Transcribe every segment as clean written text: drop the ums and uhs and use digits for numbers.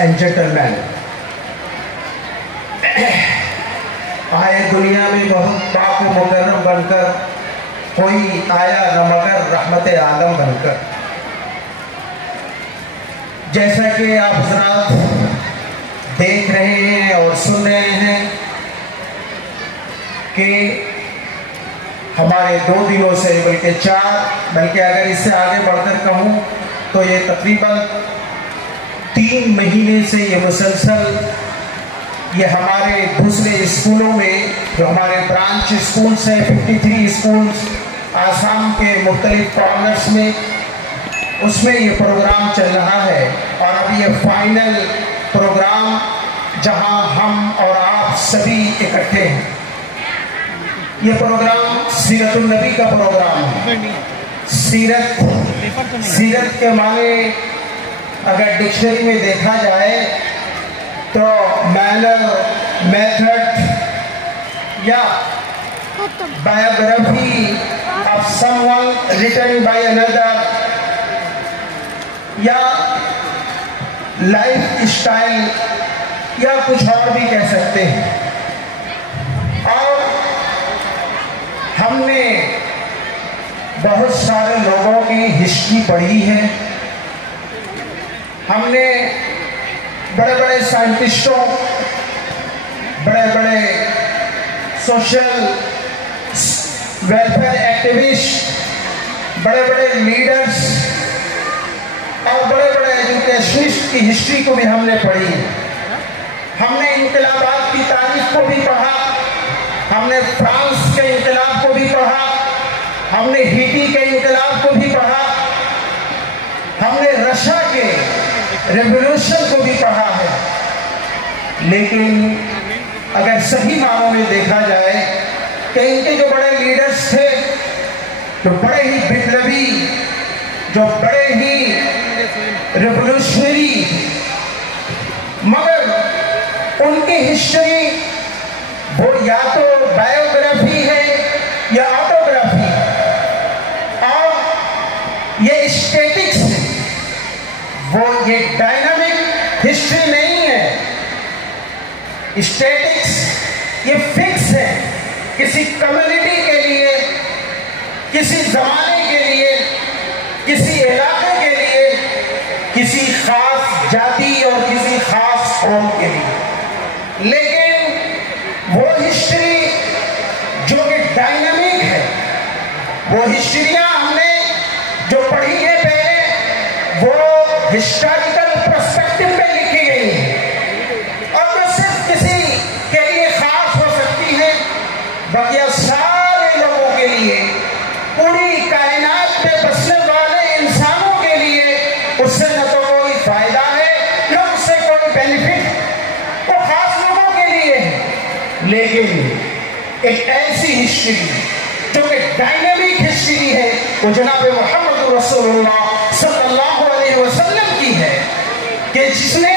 And gentle مین، آئے دنیا میں بہت پاک و مکرم بن کر، کوئی آیا نہ مگر رحمت عالم بن کر۔ جیسا کہ آپ حضرات دیکھ رہے ہیں اور سن رہے ہیں کہ ہمارے 2 دنوں سے، بلکہ 4، بلکہ اگر اس سے آگے بڑھ کر کہوں تو یہ تقریباً 3 مہینے سے یہ مسلسل یہ ہمارے دوسرے اسکولوں میں، جو ہمارے برانچ اسکولس ہیں 53 اسکولس آسام کے مختلف کارنرز میں، اس میں یہ پروگرام چل رہا ہے۔ اور اب یہ فائنل پروگرام جہاں ہم اور آپ سبھی اکٹھے ہیں، یہ پروگرام سیرت النبی کا پروگرام ہے۔ سیرت کے معنی اگر ڈکشنری میں دیکھا جائے تو مینر، میتھڈ یا biography of someone written by another، یا لائف اسٹائل، یا کچھ اور بھی کہہ سکتے ہیں۔ اور ہم نے بہت سارے لوگوں کی ہسٹری پڑھی ہے، ہم نے بڑے بڑے سائنٹسٹوں، بڑے بڑے سوشل ویلفیئر ایکٹیوسٹ، بڑے بڑے لیڈرز اور بڑے بڑے ایجوکیشنسٹ کی ہسٹری کو بھی ہم نے پڑھی ہے۔ ہم نے انقلابات کی تاریخ کو بھی پڑھا، ہم نے فرانس کے انقلاب کو بھی پڑھا، ہم نے ہیٹی کے انقلاب کو بھی پڑھا، ہم نے رشیا کے ریولوشن کو بھی پڑھا ہے۔ لیکن اگر صحیح معنوں میں دیکھا جائے کہ ان کے جو بڑے لیڈرز تھے، جو بڑے ہی بپلبی، جو بڑے ہی ریولوشنری، مگر ان کی ہسٹری وہ یا تو بایوگرافی ہے یا آٹوگرافی، اور یہ اسٹیٹکس ہے، وہ یہ ڈائنامک ہسٹری نہیں ہے۔ اسٹیٹکس یہ فکس ہے، کسی کمیونٹی کے لیے، کسی زمانے کے لیے، کسی علاقے کے لیے، کسی خاص جاتی اور کسی خاص قوم کے لیے۔ لیکن وہ ہسٹری جو کہ ڈائنامک ہے، وہ ہسٹریاں ہم نے جو پڑھی ہے پہلے، وہ ہسٹوریکل پرسپیکٹو پہ لکھی گئی ہے، اور وہ صرف کسی کے لیے خاص ہو سکتی ہے، بقیہ سارے لوگوں کے لیے، پوری کائنات میں بسنے والے انسانوں کے لیے اس سے نہ تو کوئی فائدہ ہے نہ اس سے کوئی بینیفٹ، وہ خاص لوگوں کے لیے ہے۔ لیکن ایک ایسی ہسٹری جو کہ ڈائنامک ہسٹری ہے، وہ جناب محمد رسول اللہ صلی اللہ علیہ وسلم کی ہے، کہ جس نے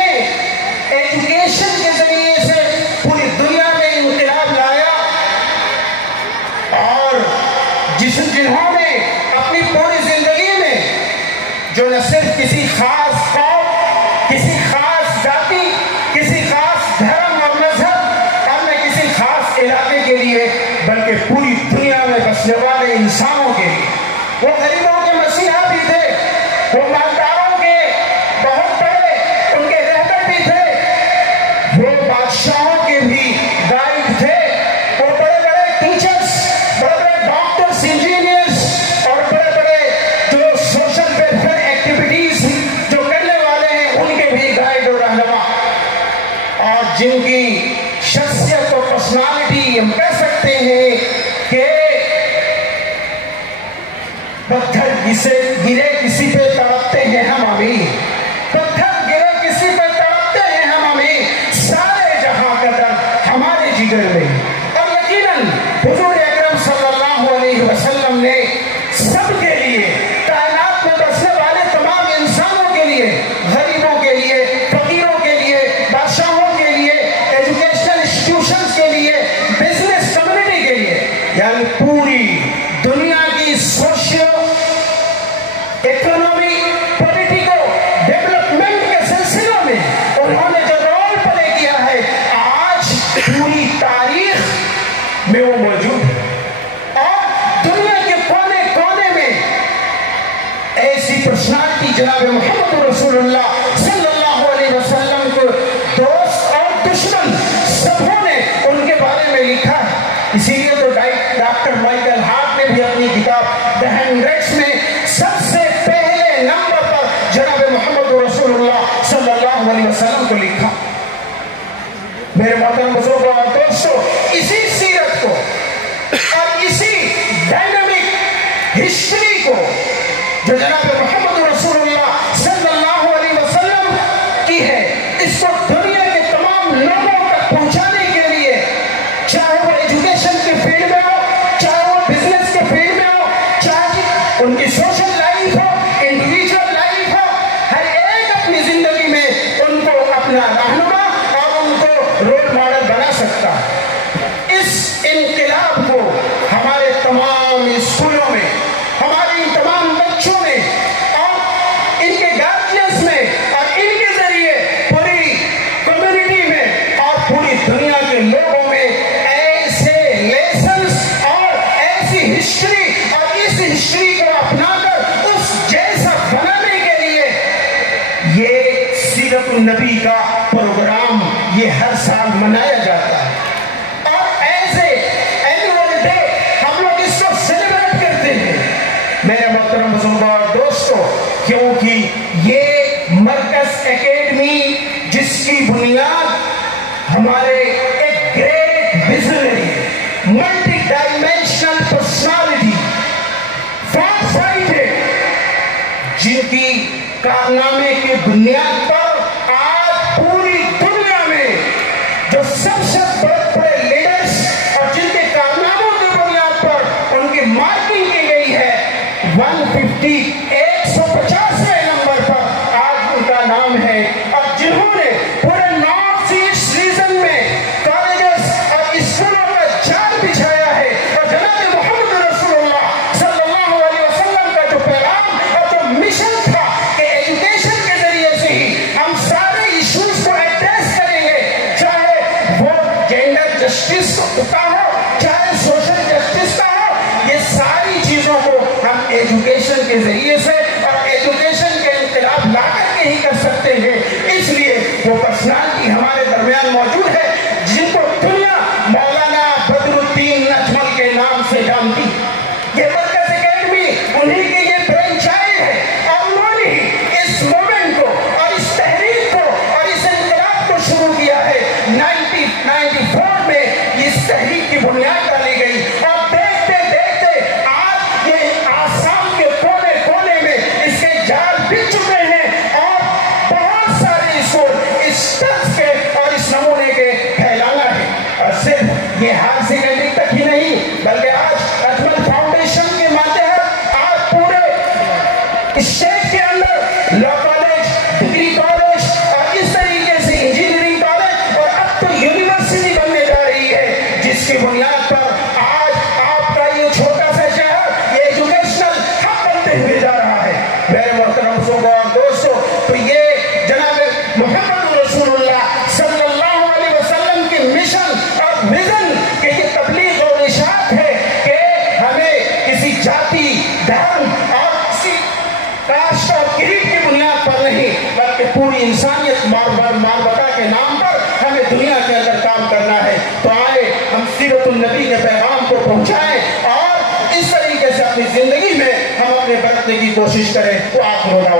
ایجوکیشن کے ذریعے سے پوری دنیا میں انقلاب لایا، اور جنہوں نے اپنی پوری زندگی میں جو نہ صرف کسی خاص قوم، کسی خاص ذاتی، کسی خاص دھرم اور مذہب اور نہ کسی خاص علاقے کے لیے، بلکہ پوری دنیا میں بسنے والے انسانوں کے لیے، وہ غریبوں کے مسیحا بھی تھے، وہ مالداروں کے بہت بڑے ان کے رہبر بھی تھے، وہ بادشاہوں کے بھی گائیڈ تھے، وہ بڑے بڑے ٹیچرز، بڑے بڑے ڈاکٹرز، انجینئرز اور بڑے بڑے جو سوشل ویلفیئر ایکٹیویٹیز جو کرنے والے ہیں، ان کے بھی گائیڈ اور رہنما، اور جن کی شخصیت اور پرسنالٹی ہم کہہ سکتے ہیں کہ پتھر گرے کسی پہ تڑپتے ہیں ہم امیر، پتھر گرے کسی پہ تڑپتے ہیں ہم امیر، سارے جہاں کا درد ہمارے جگر میں۔ اور یقیناً حضور اکرم صلی اللہ علیہ وسلم نے سب کے لیے، کائنات میں بسنے والے تمام انسانوں کے لیے، غریبوں کے لیے، فقیروں کے لیے، بادشاہوں کے لیے، جناب محمد رسول اللہ صلی اللہ علیہ وسلم کو دوست اور دشمن سبوں نے ان کے بارے میں لکھا ہے. اسی لیے تو ڈاکٹر مائیکل ہارٹ نے بھی اپنی کتاب دی ہینڈریٹس میں سب سے پہلے نمبر پر جناب محمد رسول اللہ صلی اللہ علیہ وسلم کو لکھا. میرے محترم بزرگوں اور دوستوں، اسی سیرت کو اور اسی ڈائنامک ہسٹری کو جو جناب محمد رسول اللہ صلی اللہ علیہ وسلم کی ہے، اس کو دنیا کے تمام لوگوں تک پہنچانے کے لیے، چاہے وہ ایجوکیشن کے فیلڈ میں ہو، چاہے وہ بزنس کے فیلڈ میں ہو، چاہے ان کی سوشل لائف ہو، انڈیویجول لائف ہو، ہر ایک اپنی زندگی میں ان کو اپنا رہنما اور ان کو رول ماڈل بنا سکتا ہے. اس انقلاب کو ہمارے تمام اسکولوں میں، ہمارے ان تمام بچوں میں اور ان کے گارجینز میں اور ان کے ذریعے پوری کمیونٹی میں اور پوری دنیا کے لوگوں میں ایسے لیسنز اور ایسی ہسٹری اور اس ہسٹری کو اپنا کر اس جیسا بنانے کے لیے یہ سیرت النبی کا پروگرام یہ ہر سال منایا جاتا ہے. اور ایسے اینوئل ڈے ہم لوگ اس کو سیلیبریٹ کرتے ہیں. میرے محترم بزرگوں اور دوستوں، کیونکہ یہ مرکز اکیڈمی جس کی بنیاد ہمارے ایک great visionary, multi dimensional personality, for fighter, جن کی کارنامے کی بنیاد پر آج پوری دنیا میں جو سب سے بڑے بڑے لیڈرز اور جن کے کارناموں کی بنیاد پر ان کی مارکنگ کی گئی ہے 150 نمبر پر آج ان کا نام ہے. اور جنہوں نے پورے نارتھ ایسٹ ریجن میں کالجز اور اسکولوں کا جال بچھایا ہے، اور جناب محمد رسول اللہ صلی اللہ علیہ وسلم کا جو پیغام اور جو مشن تھا کہ ایجوکیشن کے ذریعے سے ہی ہم سارے ایشوز کو ایڈریس کریں گے، چاہے وہ جینڈر جسٹس کا ہو، چاہے سوشل جسٹس کا ہو، یہ ساری چیزوں کو ہم ایجوکیشن کے ذریعے سے اور ایجوکیشن کے انقلاب لا کر کے ہی کر سکتے ہیں. اس لیے وہ پرسنالٹی ہمارے درمیان موجود ہے جن کو دنیا مولانا بدر الدین نجمل کے نام سے جانتی. یہ مرکز اکیڈمی انہی کی یہ برانچائز ہے، اور انہوں نے ہی اس موومنٹ کو اور اس تحریک کو اور اس انقلاب کو شروع کیا ہے. 1994 میں اس تحریک کی بنیاد ڈالی گئی، اور دیکھتے دیکھتے آج یہ آسام کے کونے کونے میں اس کے جال بچ چکے ہیں، اور بہت سارے اسکول اس طرز کے اور اس نمونے کے پھیلانا ہے. اور صرف یہ ہائر سیکنڈری تک ہی نہیں، بلکہ آج اجمل فاؤنڈیشن کے ماتحت آج پورے اسٹیٹ کے اندر لا کالج، ڈگری کالج اور اس طریقے سے انجینئرنگ کالج اور اب تو یونیورسٹی بننے جا رہی ہے، جس کی بنیاد پر آج آپ کا یہ چھوٹا سا شہر یہ ایجوکیشنل ہب بنتے ہوئے جا رہا ہے. میرے محترم بزرگوں اور دوستوں، تو یہ جناب محمد رسول اللہ صلی اللہ علیہ وسلم کے مشن اور ویژن کہ یہ تبلیغ اور ارشاد ہے کہ ہمیں کسی جاتی، دھرم اور کسی کاسٹ اور کریڈ کی بنیاد پر نہیں، بلکہ پوری انسانیت ماربتا کے نام پر ہمیں دنیا کے اندر کام کرنا ہے. تو آئے ہم سیرت النبی کے پیغام کو پہنچائیں اور اس طریقے سے اپنی زندگی میں ہم اپنے برتنے کی کوشش کریں. تو آپ رونا